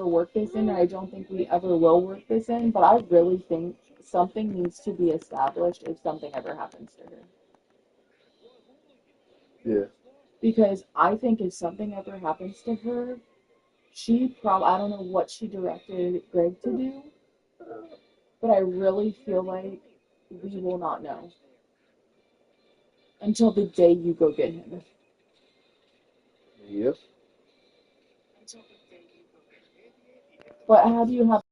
ever work this in, and I don't think we ever will work this in, but I really think something needs to be established if something ever happens to her. Yeah. Because I think if something ever happens to her, I don't know what she directed Greg to do, but I really feel like we will not know until the day you go get him. Yep. But how do you have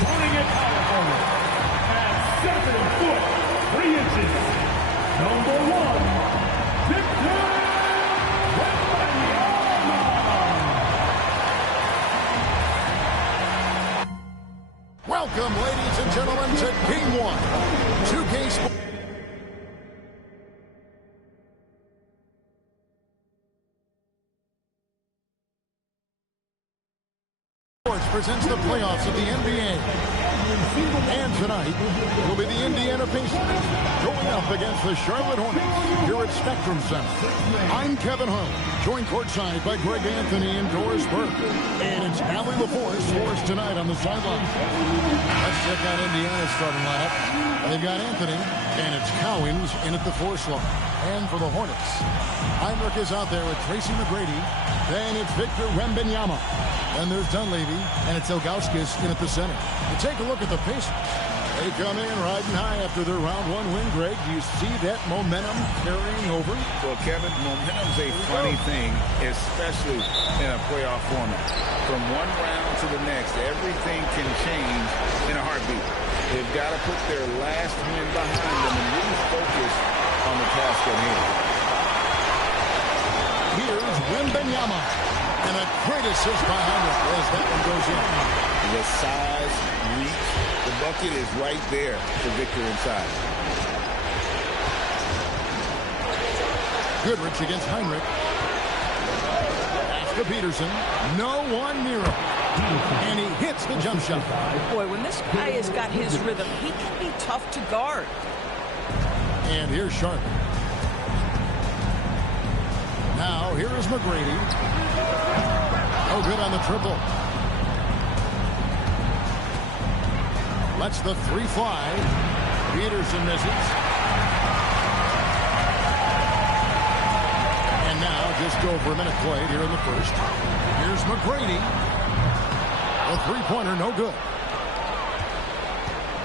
Starting at power forward, at 7 foot 3 inches, number 1, Victor Wemby. Welcome, ladies and gentlemen, to Game 1. 2K Sports presents the playoffs of the NBA. And tonight will be the Indiana Pacers going up against the Charlotte Hornets here at Spectrum Center. I'm Kevin Hunt, joined courtside by Greg Anthony and Doris Burke. And it's Allie LaForce for us tonight on the sideline. Let's check out Indiana's starting lineup. They've got Anthony, and it's Cowens in at the 4 slot. And for the Hornets, Heinrich is out there with Tracy McGrady. Then it's Victor Wembanyama. Then there's Dunleavy, and it's Ilgauskas in at the center. You take a look at the Pacers. They come in riding high after their round 1 win, Greg. Do you see that momentum carrying over? Well, Kevin, momentum's a funny thing, especially in a playoff format. From one round to the next, everything can change in a heartbeat. They've got to put their last win behind them and really focus on the task at hand. Here's Wembanyama. And a great assist by Heinrich as that one goes in. The size, reach, the bucket is right there for Victor inside. Goodrich against Heinrich. Pass to Peterson. No one near him. And he hits the jump shot. Boy, when this guy has got his rhythm, he can be tough to guard. And here's Sharp. Now, here is McGrady. No good on the triple. Lets the 3 fly. Peterson misses. And now, just over a minute played here in the first. Here's McGrady. The 3-pointer, no good.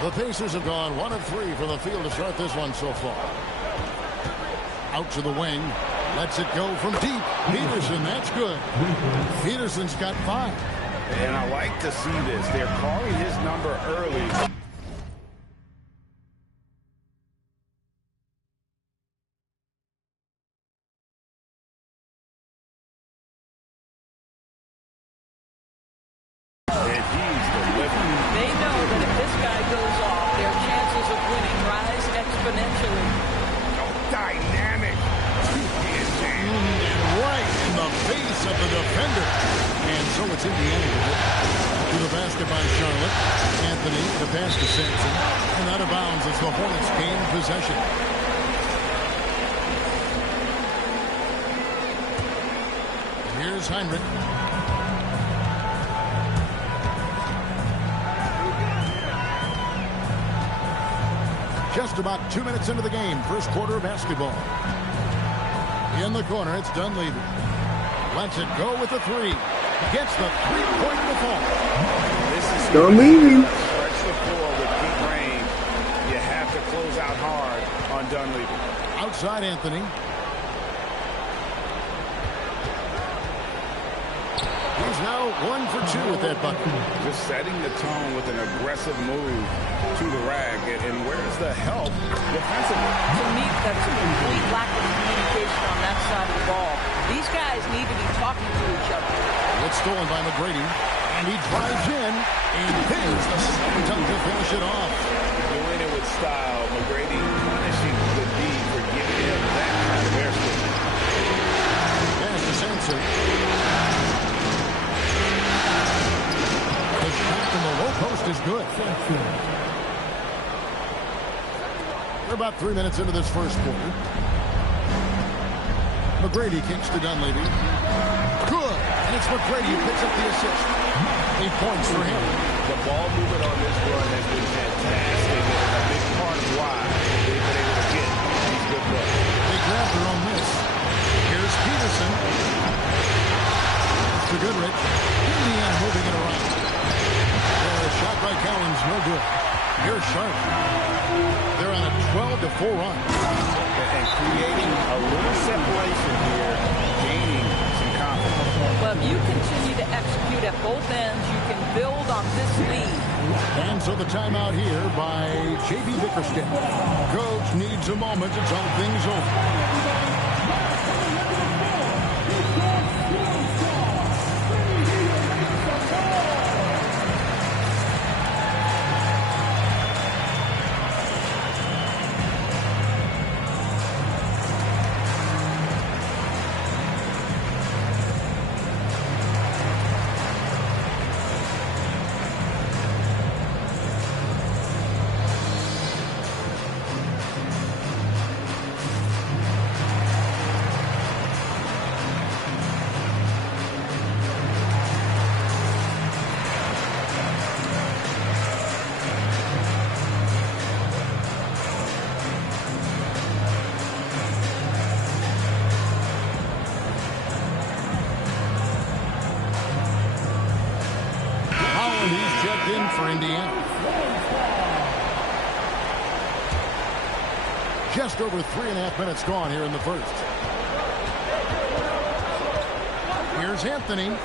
The Pacers have gone 1 of 3 from the field to start this one so far. Out to the wing. Lets it go from deep. Peterson, that's good. Peterson's got 5. And I like to see this. They're calling his number early. They know that if this guy goes off, their chances of winning rise exponentially. Dynamic. And right in the face of the defender. And so it's Indiana with it. To the basket by Charlotte. Anthony, the pass to Sampson. And out of bounds as the Hornets gain possession. Here's Heinrich. Just about 2 minutes into the game. First quarter of basketball. In the corner, it's Dunleavy. Lets it go with the three. Gets the three-point default. This is Dunleavy. stretch the floor with deep range. You have to close out hard on Dunleavy. Outside Anthony. He's now 1 for 2 with that bucket. Just setting the tone with an aggressive move to the rag. And where's the help defensively? To me, that's a complete lack of communication on that side of the ball. These guys need to be talking to each other. It's stolen by McGrady. And he drives in and hits the second time to finish it off. Doing it with style. McGrady punishing the D for giving him that kind of airspace. Pass to Sanson. The shot from the low post is good. We're about 3 minutes into this first quarter. McGrady kicks to Dunleavy. Good. And it's McGrady who picks up the assist. 8 points for him. The ball movement on this run has been fantastic. And a big part of why they've been able to get these good looks. They grab their own miss. Here's Peterson. It's to Goodrich. Indiana moving it around. A shot by Cowens, no good. Here's Sharp. They're on a 12-4 run. And creating a little separation here, gaining some confidence. Well, if you continue to execute at both ends, you can build on this lead. And so the timeout here by J.B. Bickerstaff. Coach needs a moment to talk things over. For Indiana. Just over 3.5 minutes gone here in the first. Here's Anthony.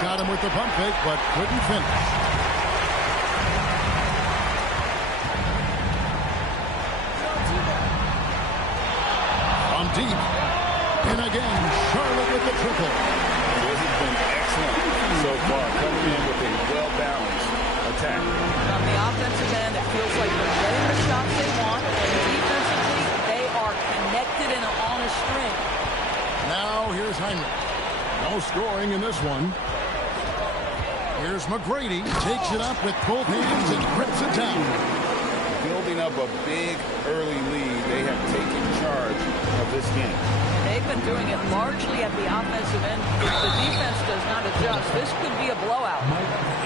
Got him with the pump fake, but couldn't finish. From deep. And again, Charlotte with the triple. This has been excellent so far, coming in with a well-balanced attack. On the offensive end, it feels like they're getting the shots they want, and defensively, they are connected and on a string. Now here's Heinrich. No scoring in this one. Here's McGrady. Takes it up with both hands and grips it down. Building up a big early lead, they have taken charge of this game. They've been doing it largely at the offensive end. If the defense does not adjust, this could be a blowout.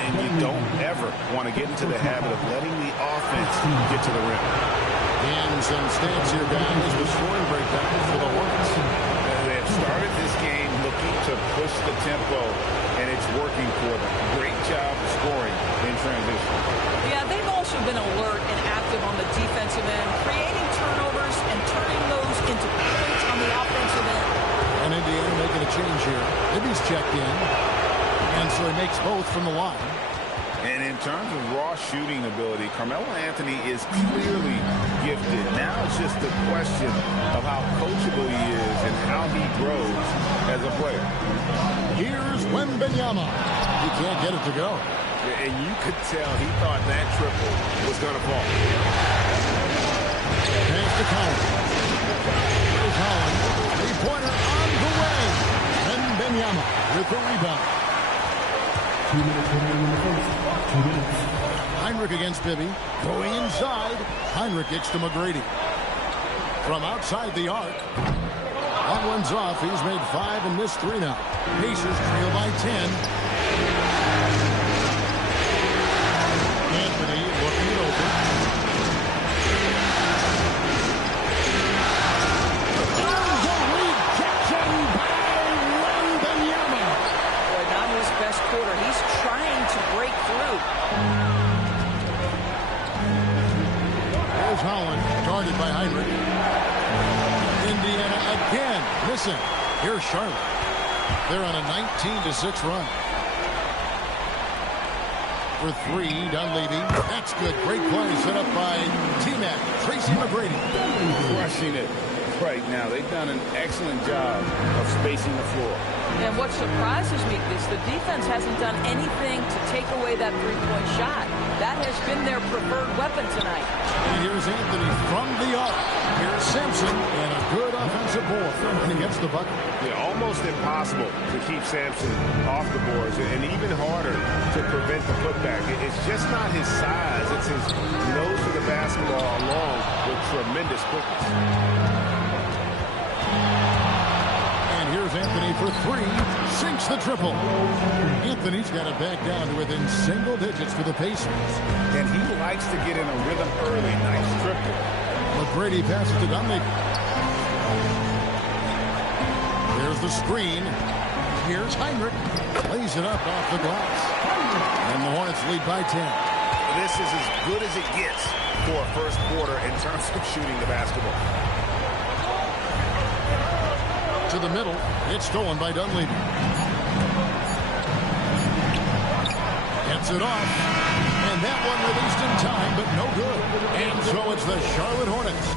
And you don't ever want to get into the habit of letting the offense get to the rim. And some stats here, guys, with scoring breakdowns for the Hornets. They have started this game looking to push the tempo, and it's working for them. Great job scoring in transition. Yeah, they've also been alert and active on the defensive end, creating turnovers and turning those into points on the offensive end. And Indiana making a change here. Libby's checked in, and so he makes both from the line. And in terms of raw shooting ability, Carmelo Anthony is clearly gifted. Now it's just a question of how coachable he is and how he grows as a player. Here's Wemby. He can't get it to go. And you could tell he thought that triple was going to fall. Pass to Cowens. Here's Holland. Three-pointer on the way. Wemby with the rebound. 2 minutes remaining in the first. 2 minutes. Heinrich against Bibby. Going inside. Heinrich gets to McGrady. From outside the arc. That one's off. He's made 5 and missed 3 now. Pacers trail by 10. Anthony looking it over. There's a rejection by Wemby. Boy, not his best quarter. He's trying to break through. There's Holland, guarded by Heinrich. Indiana again, missing. Here's Charlotte. They're on a 19-6 run. For 3, Dunleavy. That's good. Great play set up by TMac. Tracy McGrady. Crushing it right now. They've done an excellent job of spacing the floor. And what surprises me is the defense hasn't done anything to take away that three-point shot. That has been their preferred weapon tonight. And here's Anthony from the arc. Here's Sampson, and a good offensive board. And he gets the bucket. Yeah, almost impossible to keep Sampson off the boards, and even harder to prevent the putback. It's just not his size. It's his nose to the basketball along with tremendous quickness. And here's Anthony for 3. Sinks the triple. Anthony's got it back down to within single digits for the Pacers. And he likes to get in a rhythm early. Nice triple. McGrady passes to Dunleavy. There's the screen. Here's Heinrich. Lays it up off the glass. And the Hornets lead by 10. This is as good as it gets for a first quarter in terms of shooting the basketball. To the middle. It's stolen by Dunleavy. Gets it off. And that one released in time, but no good. And so it's the Charlotte Hornets.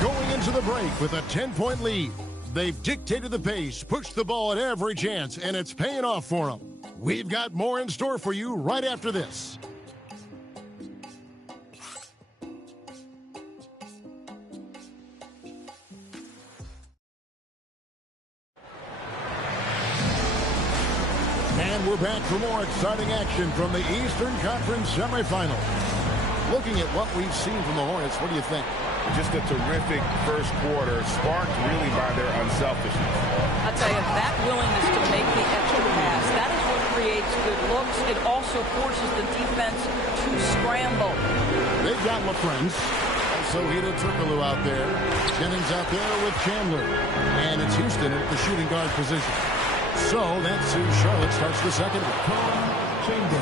Going into the break with a 10-point lead. They've dictated the pace, pushed the ball at every chance, and it's paying off for them. We've got more in store for you right after this. And we're back for more exciting action from the Eastern Conference semifinals. Looking at what we've seen from the Hornets, what do you think? Just a terrific first quarter, sparked really by their unselfishness. I'll tell you, that willingness to make the extra pass, that is what creates good looks. It also forces the defense to scramble. They've got LaFrance. Also, Hito Turkoglu out there. Jennings out there with Chandler. And it's Houston at the shooting guard position. So that's who Charlotte starts the second with.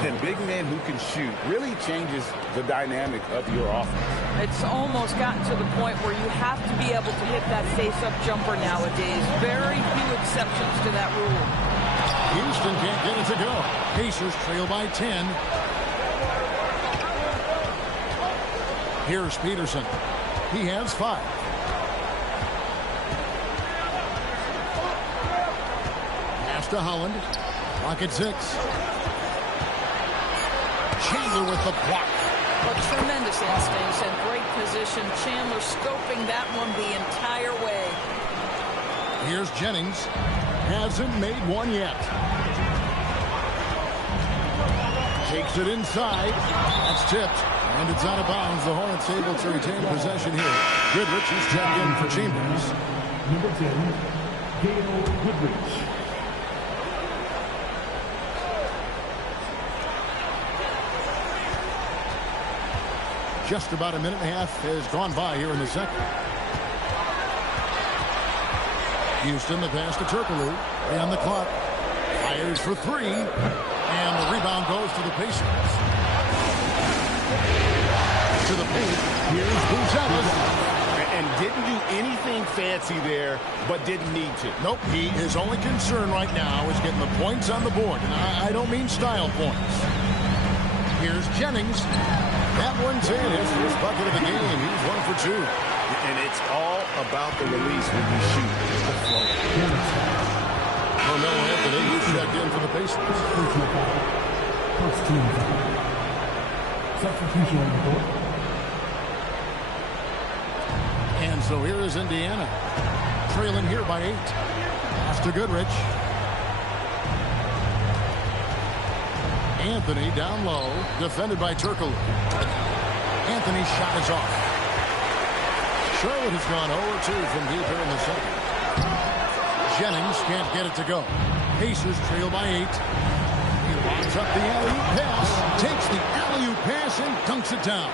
And big man who can shoot really changes the dynamic of your offense. It's almost gotten to the point where you have to be able to hit that face-up jumper nowadays. Very few exceptions to that rule. Houston can't get it to go. Pacers trail by 10. Here's Peterson. He has 5. Pass to Holland. Clock at 6. Chandler with the block. But tremendous instincts and great position. Chandler scoping that one the entire way. Here's Jennings. Hasn't made one yet. Takes it inside. That's tipped. And it's out of bounds. The Hornets able to retain possession here. Goodrich is checked in for Chambers. Number 10, Gail Goodrich. Just about a minute and a half has gone by here in the second. Houston, the pass to Turkoglu. And the clock. Fires for 3. And the rebound goes to the Pacers. To the paint. Here's Buzelis. And didn't do anything fancy there, but didn't need to. Nope. His only concern right now is getting the points on the board. And I don't mean style points. Here's Jennings. That one's in. His first bucket of the game. He's 1 for 2. And it's all about the release when you shoot. It's the flow. Melo Anthony, he's checked in for the Pacers. First team foul. Substitution on the court. And So here is Indiana, trailing here by 8. Pass to Goodrich. Anthony down low, defended by Turkle. Anthony's shot is off. Charlotte has gone 0-2 from deep here in the second. Jennings can't get it to go. Pacers trail by 8. He locks up the alley-oop pass, takes the alley-oop pass and dunks it down.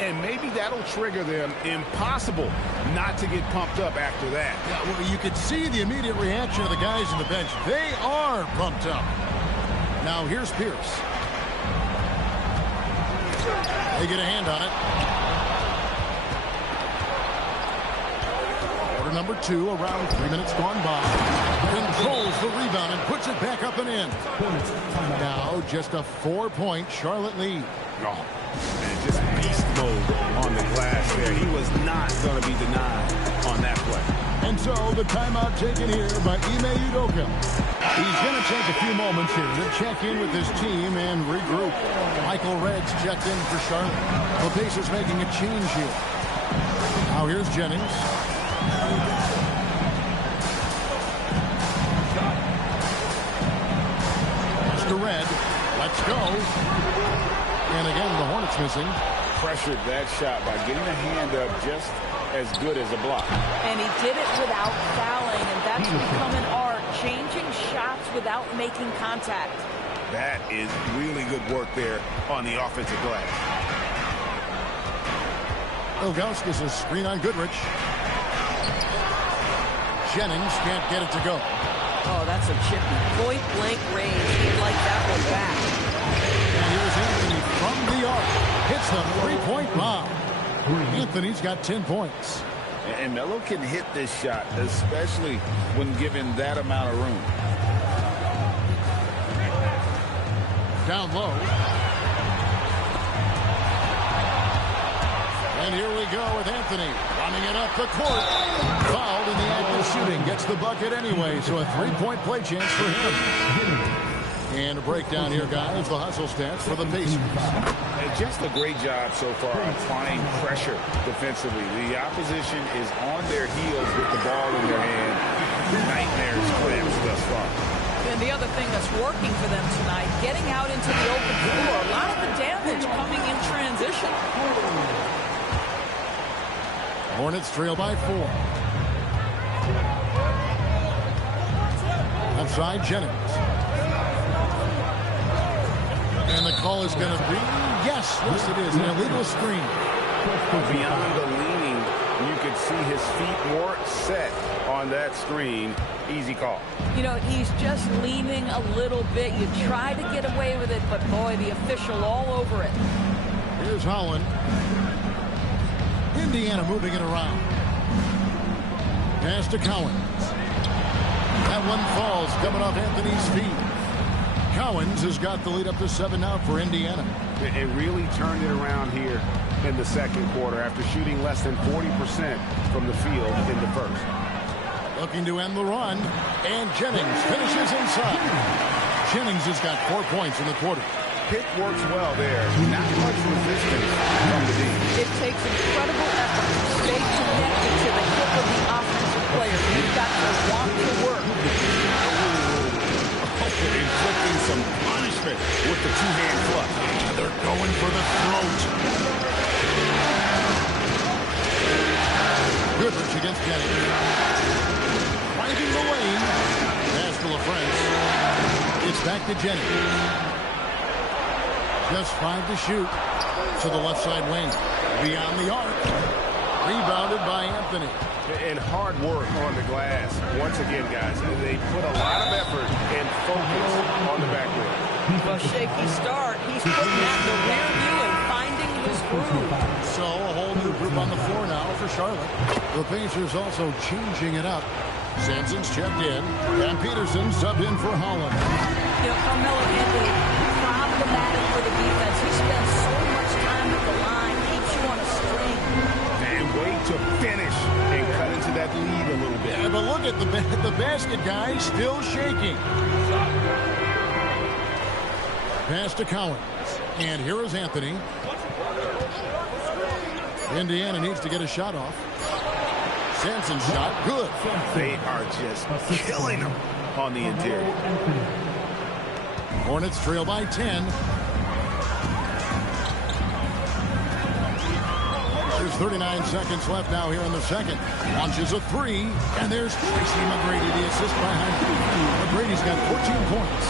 And maybe that'll trigger them. Impossible not to get pumped up after that. Yeah, well, you could see the immediate reaction of the guys on the bench. They are pumped up. Now here's Pierce. They get a hand on it. Quarter number 2, around 3 minutes gone by. Controls the rebound and puts it back up and in. Now just a 4-point Charlotte lead. Oh, and just beast mode on the glass there. He was not going to be denied on that play. And so the timeout taken here by Ime Udoka. He's going to take a few moments here to check in with his team and regroup. Michael Red's checked in for Charlotte. The Pacers making a change here. Now here's Jennings. Mr. Red, let's go. And again, the Hornets missing. Pressured that shot by getting a hand up just as good as a block. And he did it without fouling, and that's become an art, changing shots without making contact. That is really good work there on the offensive glass. Ilgauskas a screen on Goodrich. Jennings can't get it to go. Oh, that's a chippy. Point-blank range. He'd like that one back. And here's Anthony from the arc. Hits the three-point bomb. Anthony's got 10 points. And Melo can hit this shot, especially when given that amount of room. Down low. And here we go with Anthony running it up the court. Fouled in the act of shooting. Gets the bucket anyway, so a 3-point play chance for him. And a breakdown here, guys. The hustle stats for the Pacers. And just a great job so far applying pressure defensively. The opposition is on their heels with the ball in their hand. Nightmares clamps thus far. And the other thing that's working for them tonight, getting out into the open floor. A lot of the damage coming in transition. Hornets trail by 4. Outside Jennings. And the call is going to be, yes, it is, an illegal screen. Beyond the leaning, you could see his feet weren't set on that screen. Easy call. You know, he's just leaning a little bit. You try to get away with it, but boy, the official all over it. Here's Holland. Indiana moving it around. Pass to Cowens. That one falls, coming off Anthony's feet. Cowens has got the lead up to 7 now for Indiana. It really turned it around here in the second quarter after shooting less than 40% from the field in the first. Looking to end the run, and Jennings finishes inside. Jennings has got 4 points in the quarter. Pick works well there. Not much resistance from the D. It takes incredible effort to stay connected to the hip of the offensive player. You've got to want to work. Inflicting some punishment with the two-hand flush. They're going for the throat. Goodrich against Jennings. Finding the lane. Pass to LaFrance. It's back to Jennings. Just 5 to shoot. To the left side wing. Beyond the arc. Rebounded by Anthony. And hard work on the glass. Once again, guys, they put a lot of effort and focus on the backboard. A shaky start. He's putting that in the rear view and finding his groove. So a whole new group on the floor now for Charlotte. The Pacers also changing it up. Sampson's checked in, and Peterson subbed in for Holland. You know, Carmelo Anthony, problematic for the defense. He spends so much time at the line, keeps you on a string. And wait to finish and cut into that lead a little bit. Yeah, but look at the basket guy still shaking. Pass to Cowens. And here is Anthony. Indiana needs to get a shot off. Sampson's shot, good. They are just killing them on the interior. Hornets trail by 10. There's 39 seconds left now here in the second. Launches a three, and there's Tracy McGrady, the assist by Heinrich. McGrady's got 14 points.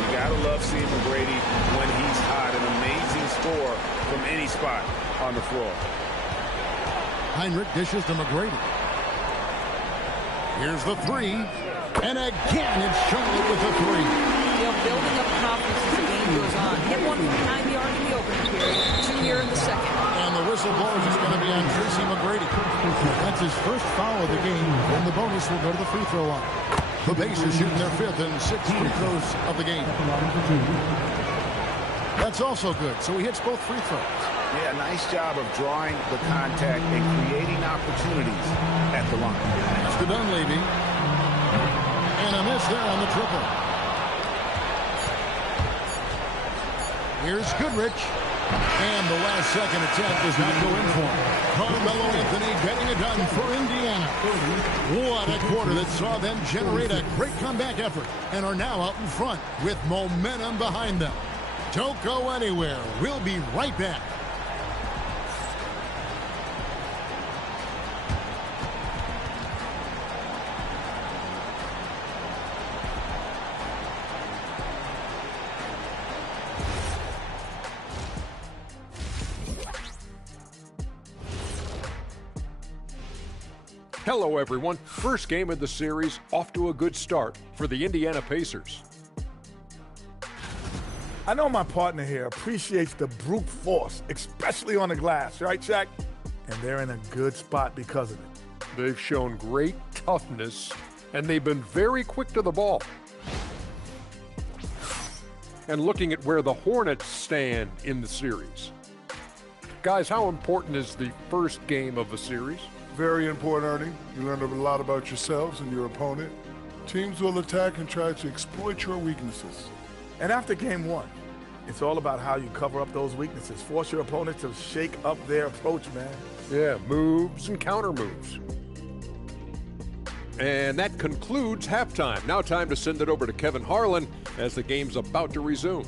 You gotta love seeing McGrady when he's hot. An amazing score from any spot on the floor. Heinrich dishes to McGrady. Here's the three, and again it's Charlotte with the three. You know, building up confidence as the game goes on. Hit one from behind the arc in the opening period, two here in the second. And the whistle blows. It's going to be on Tracy McGrady. That's his first foul of the game, and the bonus will go to the free throw line. The Pacers shooting their fifth and sixth free throws of the game. That's also good, so he hits both free throws. Yeah, nice job of drawing the contact and creating opportunities at the line. That's to Dunleavy. And a miss there on the triple. Here's Goodrich. And the last second attempt does not go in for him. Melo Anthony getting it done for Indiana. What a quarter that saw them generate a great comeback effort and are now out in front with momentum behind them. Don't go anywhere. We'll be right back. Hello, everyone. First game of the series, off to a good start for the Indiana Pacers. I know my partner here appreciates the brute force, especially on the glass, right, Shaq? And they're in a good spot because of it. They've shown great toughness, and they've been very quick to the ball. And looking at where the Hornets stand in the series. Guys, how important is the first game of a series? Very important, Ernie. You learn a lot about yourselves and your opponent. Teams will attack and try to exploit your weaknesses. And after game one, it's all about how you cover up those weaknesses. Force your opponent to shake up their approach, man. Yeah, moves and counter moves. And that concludes halftime. Now time to send it over to Kevin Harlan as the game's about to resume.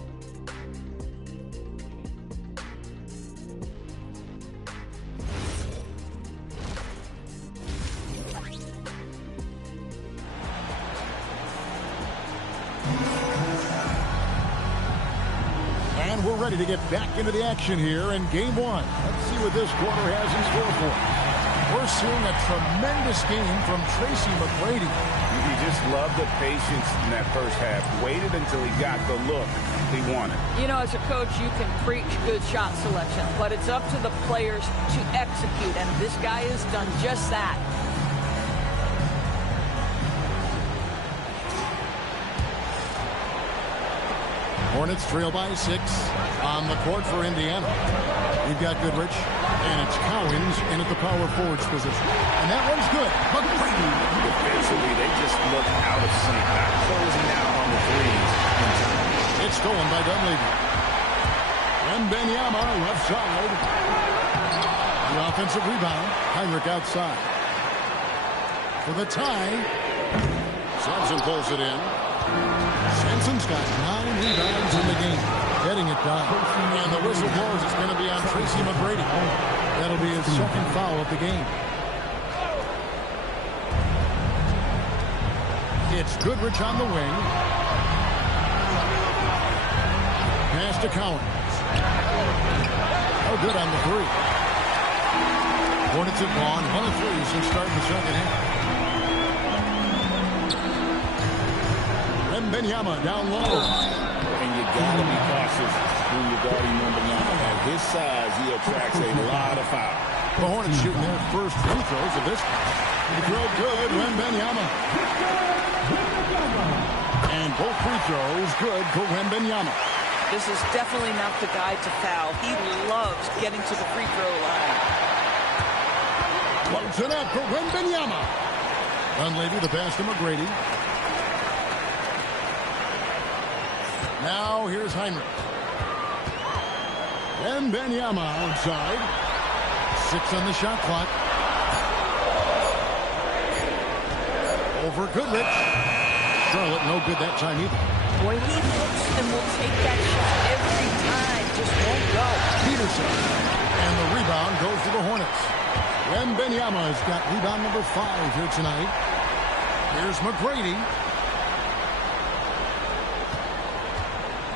And we're ready to get back into the action here in game one. Let's see what this quarter has in store for us. We're seeing a tremendous game from Tracy McGrady. You just love the patience in that first half. Waited until he got the look he wanted. You know, as a coach, you can preach good shot selection, but it's up to the players to execute, and this guy has done just that. Hornets trail by 6 on the court for Indiana. We've got Goodrich, and it's Cowens in at the power forwards position. And that one's good. McGrady. Defensively, they just look out of sync, not closing out on the threes. It's stolen by Dunleavy. Wembenyama left side. The offensive rebound. Heinrich outside. For the tie. Sampson pulls it in. Sampson's got 9 rebounds in the game. Getting it done. And the whistle blows. It's going to be on Tracy McGrady. That'll be his second foul of the game. It's Goodrich on the wing. Pass to Cowens. Oh, good on the three. Hornets have gone 1 of 3 since starting the second half. Wembenyama down low. And you gotta be cautious when you're guarding Wembenyama. At his size, he attracts a lot of fouls. The Hornets shooting their first free throws of this. Free throw good, Wembenyama. And both free throws good for Wembenyama. This is definitely not the guy to foul. He loves getting to the free throw line. Close it up for Wembenyama. Dunleavy, the pass to McGrady. Now here's Heinrich. Wembenyama outside. 6 on the shot clock. Over Goodrich. Charlotte no good that time either. Boy, he looks and will take that shot every time. Just won't go. Peterson. And the rebound goes to the Hornets. Wembenyama's got rebound number 5 here tonight. Here's McGrady.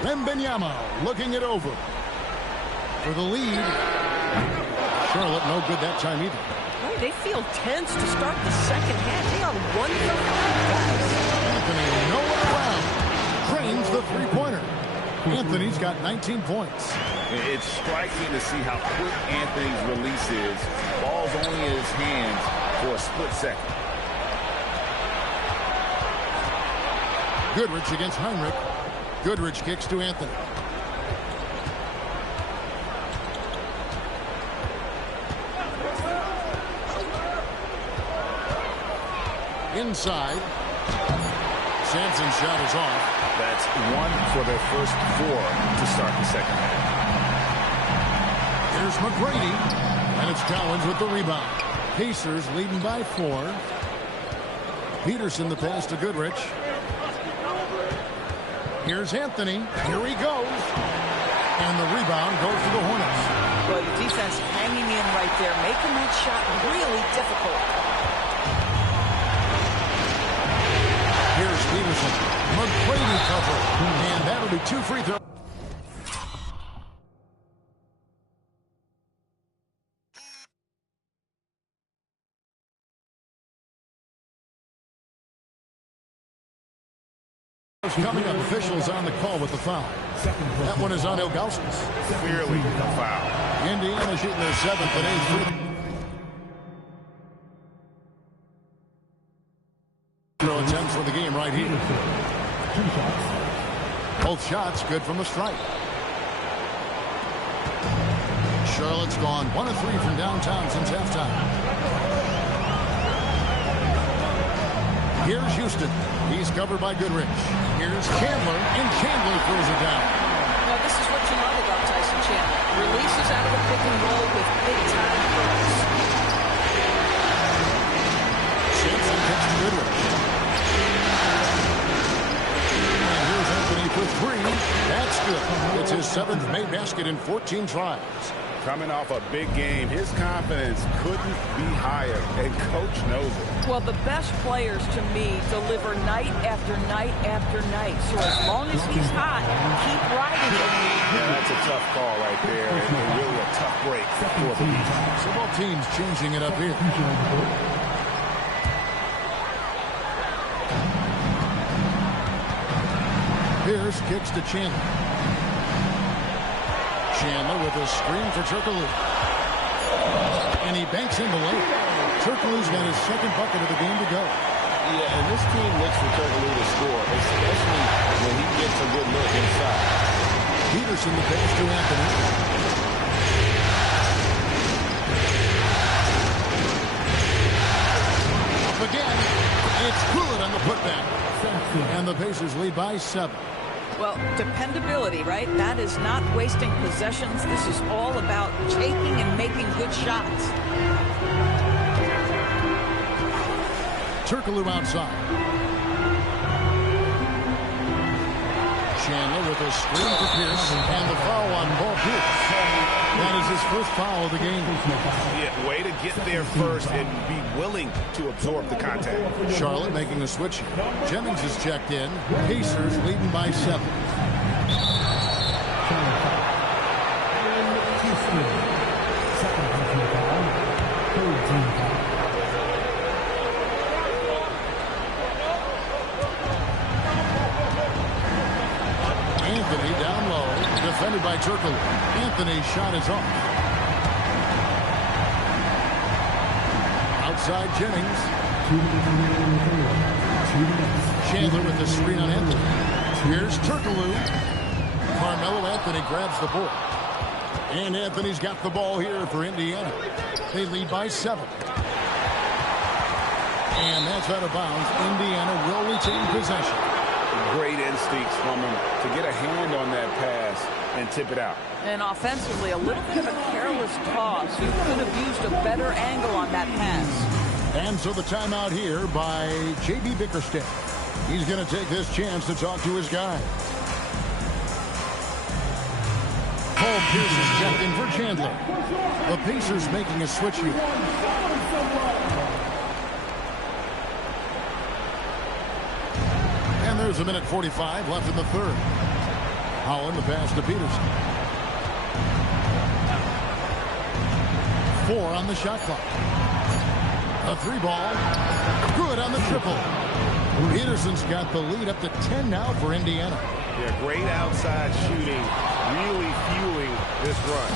Wembenyama looking it over. For the lead. Charlotte no good that time either. Boy, they feel tense to start the second half. They are 1-for-5, guys. Anthony nowhere around. Drains the three-pointer. Anthony's got 19 points. It's striking to see how quick Anthony's release is. Ball's only in his hands for a split second. Goodrich against Heinrich. Goodrich kicks to Anthony. Inside. Sampson's shot is off. That's 1 for their first 4 to start the second half. Here's McGrady. And it's Cowens with the rebound. Pacers leading by 4. Peterson the pass to Goodrich. Here's Anthony. Here he goes. And the rebound goes to the Hornets. Well, the defense hanging in right there, making that shot really difficult. Here's Peterson. McGrady cover. And that'll be 2 free throws. Coming up, officials on the call with the foul. That one is on Ilgauskas. Clearly a foul. Indiana shooting their 7th and 8th free throw attempts for the game right here. Both shots good from the stripe. Charlotte's gone 1 of 3 from downtown since halftime. Here's Houston. He's covered by Goodrich. Here's Chandler, and Chandler throws it down. Well, this is what you love about Tyson Chandler. Releases out of the pick and roll with big-time throws. Sampson kicks to Goodrich. And here's Anthony for 3. That's good. It's his 7th made basket in 14 tries. Coming off a big game, his confidence couldn't be higher, and Coach knows it. Well, the best players, to me, deliver night after night after night. So as long as he's hot, keep riding it. Yeah, that's a tough call right there, and really a tough break for the defense. So both teams changing it up here. Pierce kicks to Chandler. Chandler with a screen for Turkoglu. And he banks in the lane. Turkoglu's got his 2nd bucket of the game to go. Yeah, and this team looks for Turkoglu to score, especially when he gets a good look inside. Peterson the pass to Anthony. Up again. It's good on the putback. And the Pacers lead by 7. Well, dependability, right? That is not wasting possessions. This is all about taking and making good shots. Turkoglu outside. Chandler with a screen for Pierce, and the foul on Paul Pierce. That is his first foul of the game. Yeah, way to get there first and be willing to absorb the contact. Charlotte making a switch. Jennings is checked in. Pacers leading by 7. Anthony down low, defended by Turkoglu. Anthony's shot is off. Outside Jennings. Chandler with the screen on Anthony. Here's Turkoglu. Carmelo Anthony grabs the board. And Anthony's got the ball here for Indiana. They lead by 7. And that's out of bounds. Indiana will retain possession. Great instincts from him to get a hand on that pass and tip it out. And offensively, a little bit of a careless toss. You could have used a better angle on that pass. And so the timeout here by J.B. Bickerstaff. He's going to take this chance to talk to his guy. Paul Pierce is checked in for Chandler. The Pacers making a switch here. And there's a minute 45 left in the third. Holland the pass to Peterson. 4 on the shot clock. A 3-ball. Good on the triple. Peterson's got the lead up to 10 now for Indiana. Yeah, great outside shooting, really fueling this run.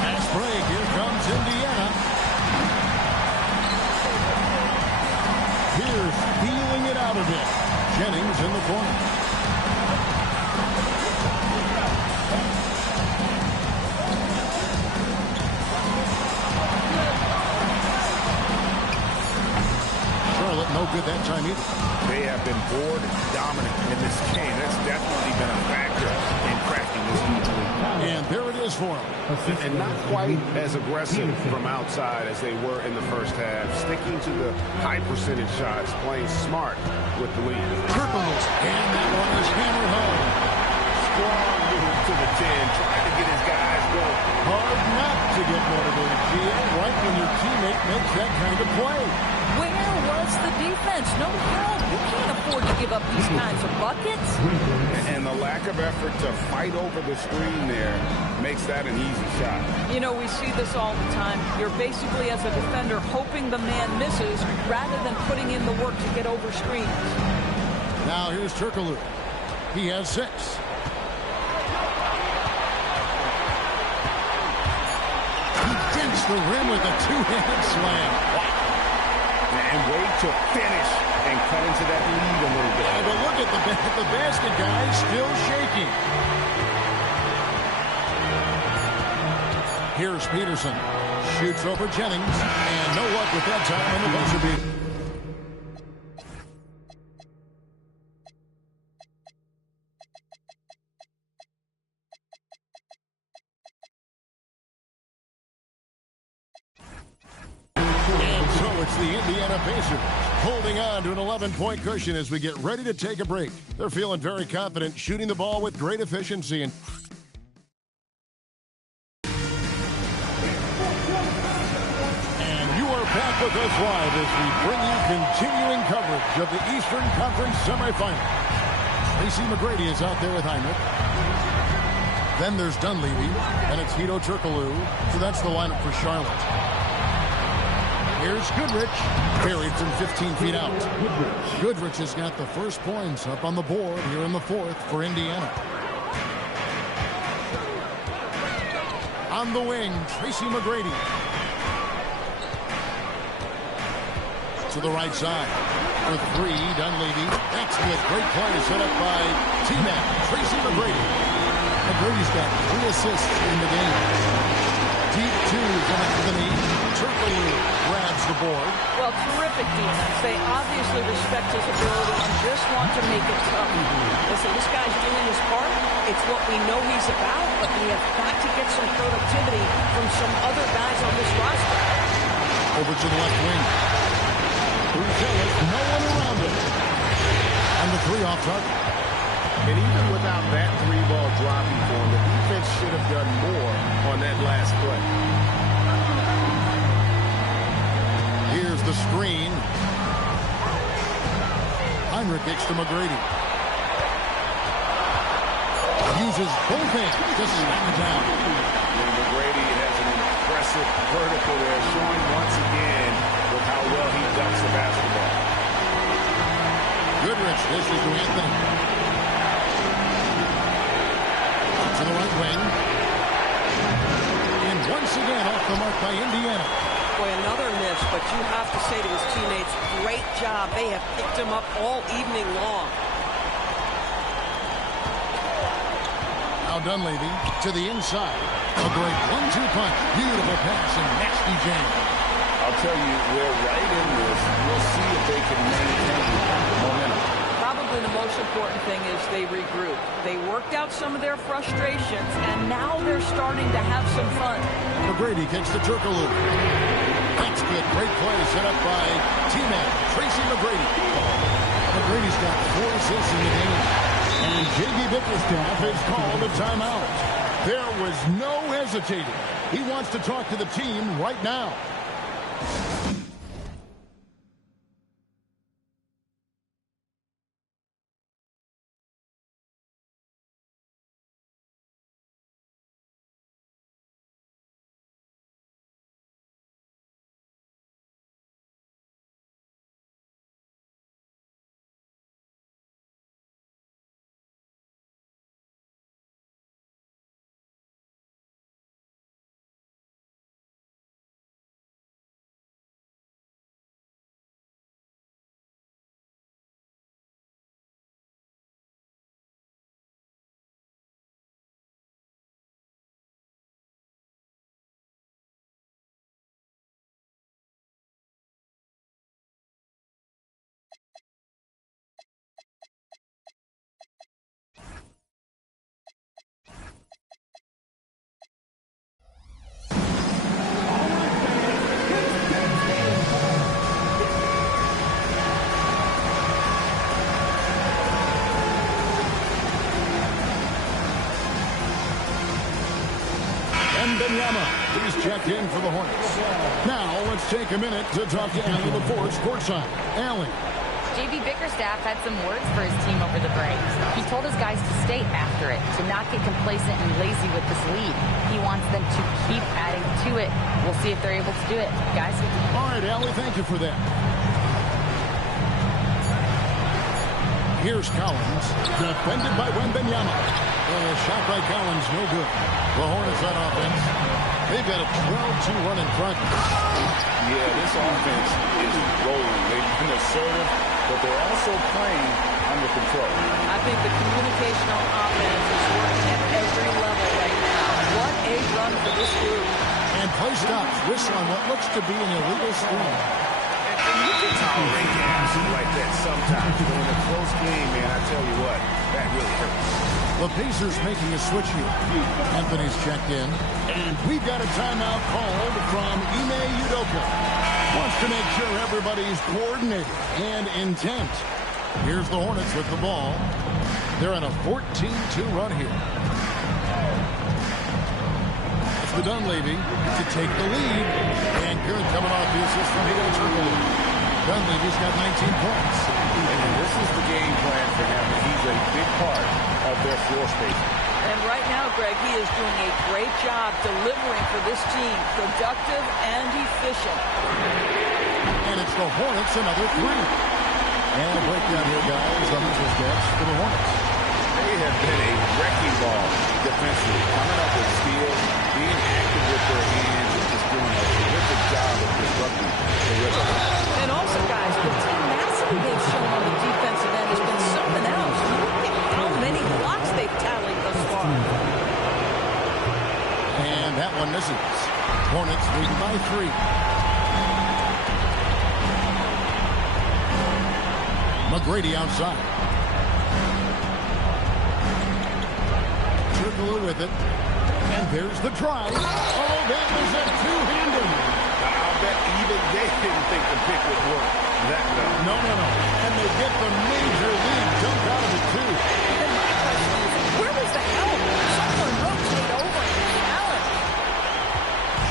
Fast break. Here comes Indiana. Pierce feeling it out a bit. Jennings in the corner. No good that time either. They have been board dominant in this game. That's definitely been a factor in cracking this easily. And there it is for them. And not quite as aggressive from outside as they were in the first half. Sticking to the high percentage shots, playing smart with the lead. Triples, and that one is hammered home. Strong move to the 10, trying to get his guys going. Hard not to get motivated, Gio, right when your teammate makes that kind of play. Where was the defense? No help. You can't afford to give up these kinds of buckets. And the lack of effort to fight over the screen there makes that an easy shot. You know, we see this all the time. You're basically, as a defender, hoping the man misses rather than putting in the work to get over screens. Now here's Turkoglu. He has 6. He dents the rim with a two-handed slam. Wow. And way to finish and cut into that lead a little bit. Yeah, but look at the basket, guys, still shaking. Here's Peterson. Shoots over Jennings. And no luck with that time on the buzzer beater. It's the Indiana Pacers holding on to an 11-point cushion as we get ready to take a break. They're feeling very confident, shooting the ball with great efficiency. And you are back with us live as we bring you continuing coverage of the Eastern Conference semifinal. Tracy McGrady is out there with Heinrich. Then there's Dunleavy, and it's Hedo Turkoglu. So that's the lineup for Charlotte. Here's Goodrich, buried from 15 feet out. Goodrich has got the first points up on the board here in the fourth for Indiana. On the wing, Tracy McGrady. To the right side. For 3, Dunleavy. That's good. Great play set up by TMac, Tracy McGrady. McGrady's got 3 assists in the game. Deep 2 coming to the knee. Turkoglu grabs the board. Well, terrific defense. They obviously respect his ability and just want to make it tough. Listen, this guy's doing his part. It's what we know he's about, but we have got to get some productivity from some other guys on this roster. Over to the left wing. Brucella's no one around him. And the 3 off target. And even without that 3-ball dropping for him, the defense should have done more on that last play. Here's the screen. Heinrich gets to McGrady. Uses both hands to slam it down. And McGrady has an impressive vertical there, showing once again with how well he dunks the basketball. Goodrich dishes to Anthony. To the right wing. And once again off the mark by Indiana. Boy, another miss, but you have to say to his teammates, great job. They have picked him up all evening long. Now Dunleavy to the inside. A great 1-2 punch. Beautiful pass and nasty jam. I'll tell you, we're right in this. We'll see if they can maintain momentum. Probably the most important thing is they regroup. They worked out some of their frustrations, and now they're starting to have some fun. McGrady kicks to Turkoglu. That's good. Great play set up by TMac, Tracy McGrady. McGrady's got 4 assists in the game. And J.B. Bickerstaff has called a timeout. There was no hesitating. He wants to talk to the team right now. He's checked in for the Hornets. Now, let's take a minute to talk to Allie LaForce courtside. Allie. J.B. Bickerstaff had some words for his team over the break. He told his guys to stay after it, to not get complacent and lazy with this lead. He wants them to keep adding to it. We'll see if they're able to do it. Guys? All right, Allie, thank you for that. Here's Cowens, defended by Wemby. Shot by Cowens, no good. The Hornets on offense. They've got a 12-2 run in progress. Yeah, this offense is rolling. They've been assertive, but they're also playing under control. I think the communication on offense is working at every level right now. What a run for this group. And play stops. Whistle on what looks to be an illegal screen. And you can tolerate games like that sometimes. But in a close game, man, I tell you what, that really hurts. The Pacers making a switch here. Anthony's checked in. And we've got a timeout called from Ime Udoka. Wants to make sure everybody's coordinated and intent. Here's the Hornets with the ball. They're on a 14-2 run here. It's the Dunleavy to take the lead. And good coming off the assist from Hito Turkoglu. Dunleavy's got 19 points. And this is the game plan for him. He's a big part of their floor space. And right now, Greg, he is doing a great job delivering for this team. Productive and efficient. And it's the Hornets, another 3. And a breakdown here, guys, on the stats for the Hornets. They have been a wrecking ball defensively, coming up with steals, being active with their hands, and just doing a terrific job of disrupting the rhythm. And also, guys, the tenacity they've shown on the defensive end has been something else. Look at how many blocks they've tallied thus far. And that one misses. Hornets leading by 3. McGrady outside. Turkoglu with it. And there's the drive. Oh, that was a two-hander. I'll bet even they didn't think the pick would work that well. No. And they get the major lead dumped out of it, too. And my question is, where was the help? Someone rotate over and Allen.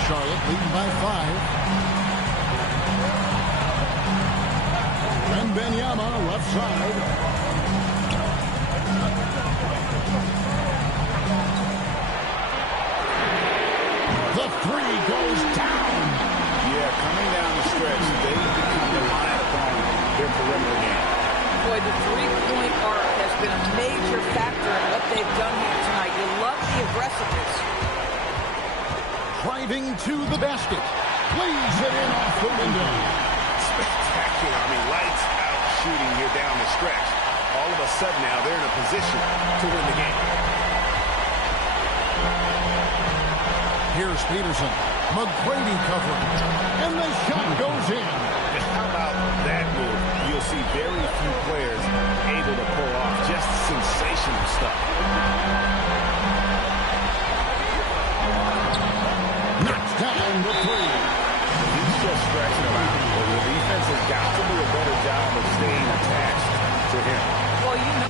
Charlotte leading by 5. And Benyama left side. The 3 goes down. Yeah, coming down the stretch, they've become reliant upon their perimeter game. Boy, the three-point arc has been a major factor in what they've done here tonight. You love the aggressiveness. Driving to the basket. Plays it in off the window. Spectacular. I mean, lights out shooting here down the stretch. All of a sudden now they're in a position to win the game. Here's Peterson. McGrady covering. And the shot goes in. And how about that move? You'll see very few players able to pull off just sensational stuff. Knocks down the 3. just stretching him out. The defense has got to do a better job of staying attached to him. Well, you know.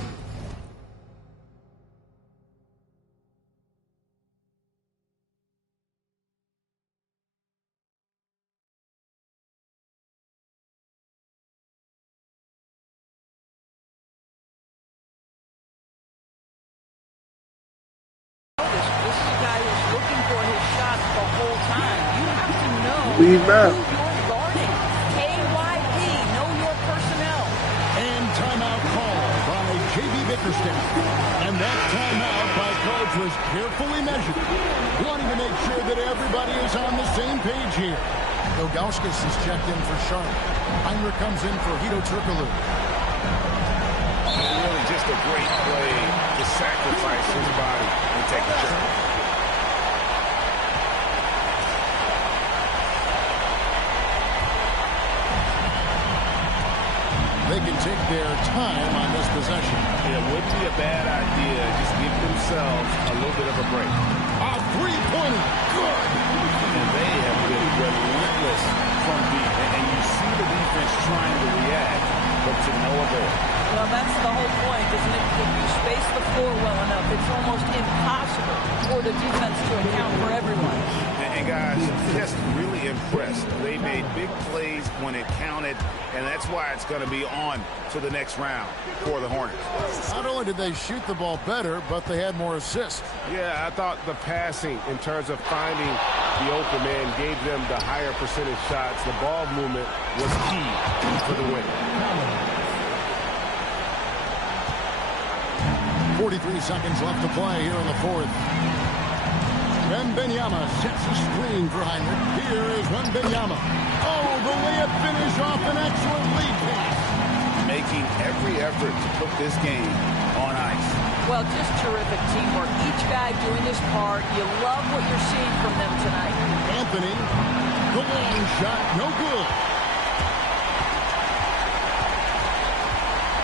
This is a guy who's looking for his shots the whole time. You have to know who you're guarding. KYP, know your personnel. And timeout call by J.B. Bickerstaff. And that timeout by coach was carefully measured, wanting to make sure that everybody is on the same page here. Ilgauskas is checked in for Sharp. Heinrich comes in for Hito Turkoglu. Really just a great play to sacrifice his body and take the shot. They can take their time on this possession. It wouldn't be a bad idea. Just give themselves a little bit of a break. A three-pointer. Good. And they have been relentless from deep. And you see the defense trying to react, but to no avail. Well, that's the whole point, isn't it? If you space the floor well enough, it's almost impossible for the defense to account for everyone. And guys, just really impressed. They made big plays when it counted, and that's why it's going to be on to the next round for the Hornets. Not only did they shoot the ball better, but they had more assists. Yeah, I thought the passing in terms of finding the open man gave them the higher percentage shots. The ball movement was key for the win. 43 seconds left to play here in the fourth. Wembenyama sets a screen for Heinrich. Here is Wembenyama. Oh, the layup finish off an excellent lead pass. Making every effort to put this game on ice. Well, just terrific teamwork. Each guy doing his part. You love what you're seeing from them tonight. Anthony, the long shot, no good.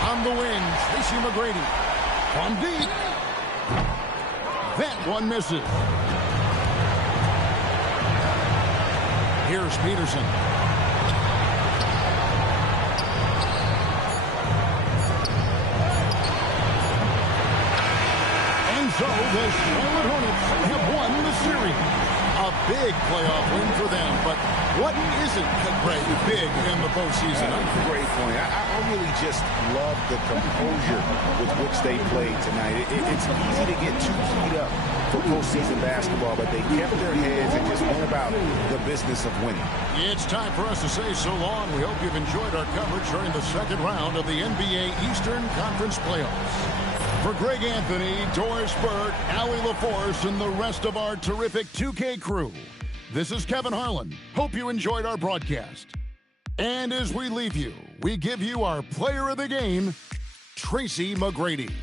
On the wing, Tracy McGrady. From deep. That one misses. Here's Peterson. And so the Charlotte Hornets have won the series. A big playoff win for them, but what isn't great big in the postseason? Great point. I really just love the composure with which they played tonight. It's easy to get too keyed up for postseason basketball, but they kept their heads and just went about the business of winning. It's time for us to say so long. We hope you've enjoyed our coverage during the second round of the NBA Eastern Conference Playoffs. For Greg Anthony, Doris Burke, Allie LaForce, and the rest of our terrific 2K crew, this is Kevin Harlan. Hope you enjoyed our broadcast. And as we leave you, we give you our player of the game, Tracy McGrady.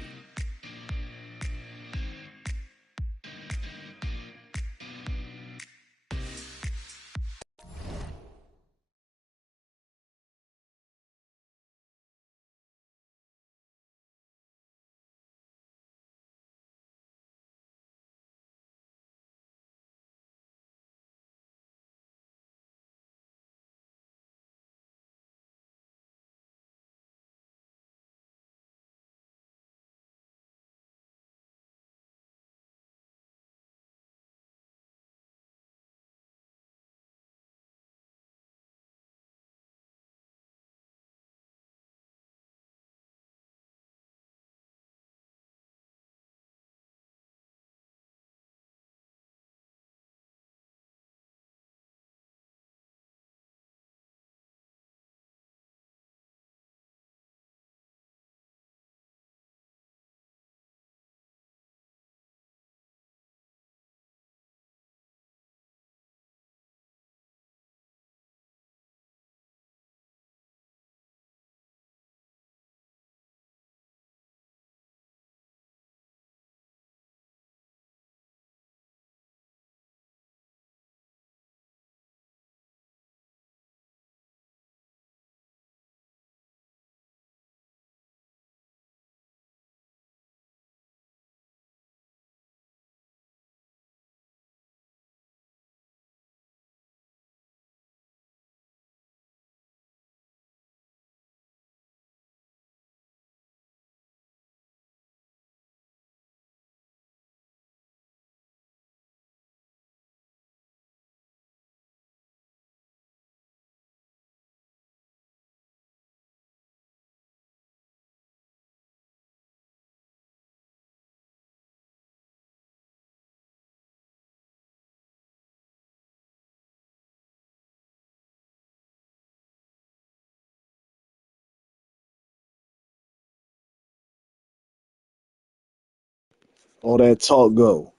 All that talk go.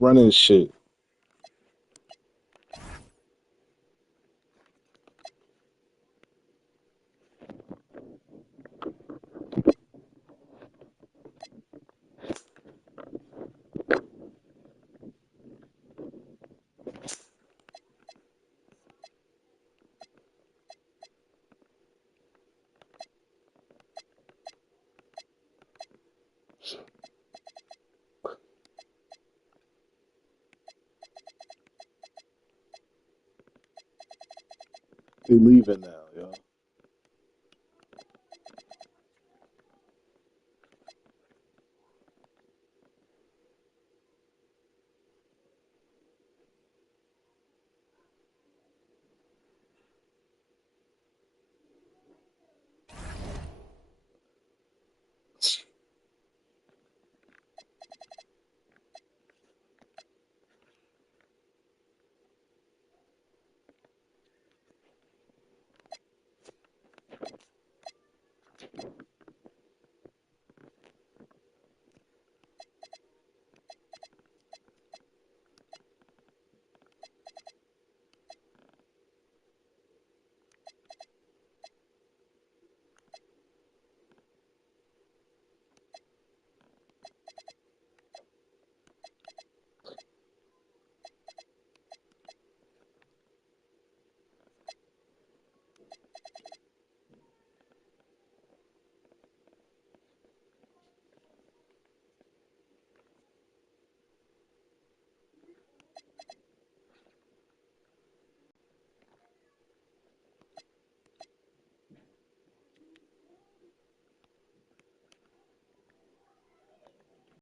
Running shit. They leaving now, yo.